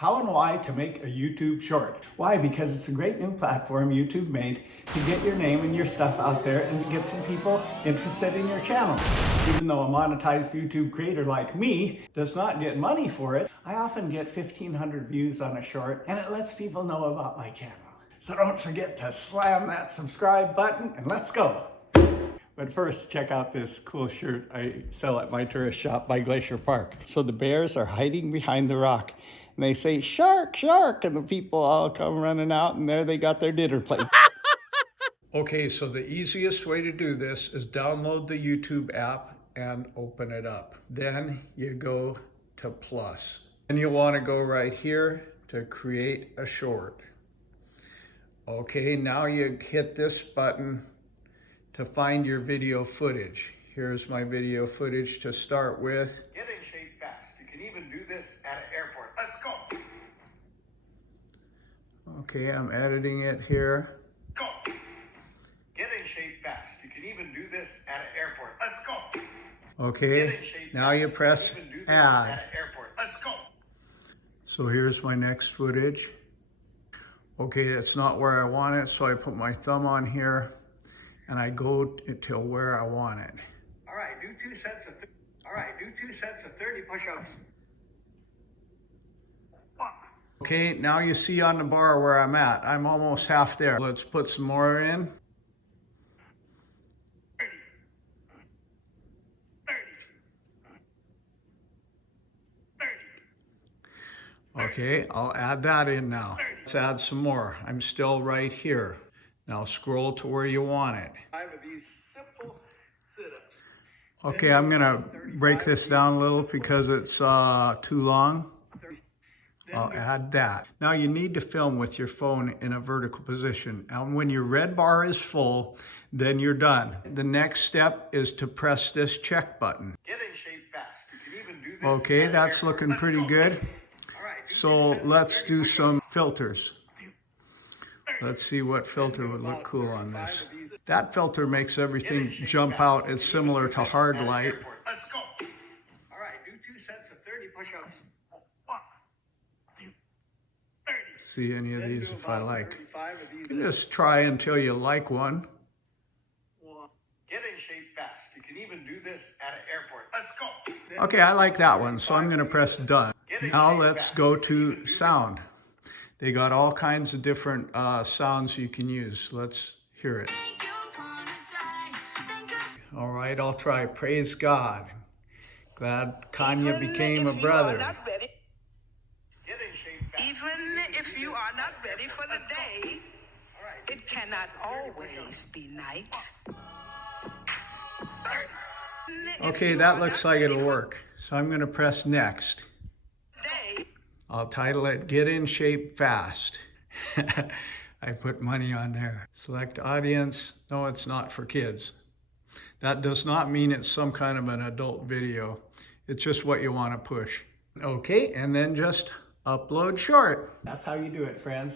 How and why to make a YouTube short. Why? Because it's a great new platform YouTube made to get your name and your stuff out there and to get some people interested in your channel. Even though a monetized YouTube creator like me does not get money for it, I often get 1,500 views on a short and it lets people know about my channel. So don't forget to slam that subscribe button and let's go. But first, check out this cool shirt I sell at my tourist shop by Glacier Park. So the bears are hiding behind the rock. And they say, "Shark, shark," and the people all come running out, and there they got their dinner plate. Okay, so the easiest way to do this is download the YouTube app and open it up. Then you go to plus. And you'll want to go right here to create a short. Okay, now you hit this button to find your video footage. Here's my video footage to start with. Get in shape fast. You can even do this at an airport. Let's go. Okay, I'm editing it here. Go. Get in shape fast. You can even do this at an airport. Let's go. Okay, now you press add. Let's go. So here's my next footage. Okay, that's not where I want it, so I put my thumb on here and I go to where I want it. All right, do two sets of 30 push-ups. Okay, now you see on the bar where I'm at. I'm almost half there. Let's put some more in. 30. Okay, I'll add that in now. Let's add some more. I'm still right here. Now scroll to where you want it. 5 of these simple sit-ups. Okay, I'm gonna break this down a little because it's too long. I'll add that. Now you need to film with your phone in a vertical position. And when your red bar is full, then you're done. The next step is to press this check button. Get in shape fast. You can even do this. Okay, that's looking pretty good. So let's do some filters. Let's see what filter would look cool on this. That filter makes everything jump out. It's similar to hard light. Let's go. All right, do 2 sets of 30 push-ups. See any of these if I like. You can just try until you like one. Get in shape fast. You can even do this at an airport. Let's go. Okay, I like that one, so I'm going to press done. Now let's go to sound. They got all kinds of different sounds you can use. Let's hear it. All right, I'll try Praise God. Glad Kanye became a brother. Even if you are not ready for the day, it cannot always be night. Okay, that looks like it'll work. So I'm going to press next. I'll title it Get in Shape Fast. I put money on there. Select audience. No, it's not for kids. That does not mean it's some kind of an adult video. It's just what you want to push. Okay, and then just upload short. That's how you do it, friends.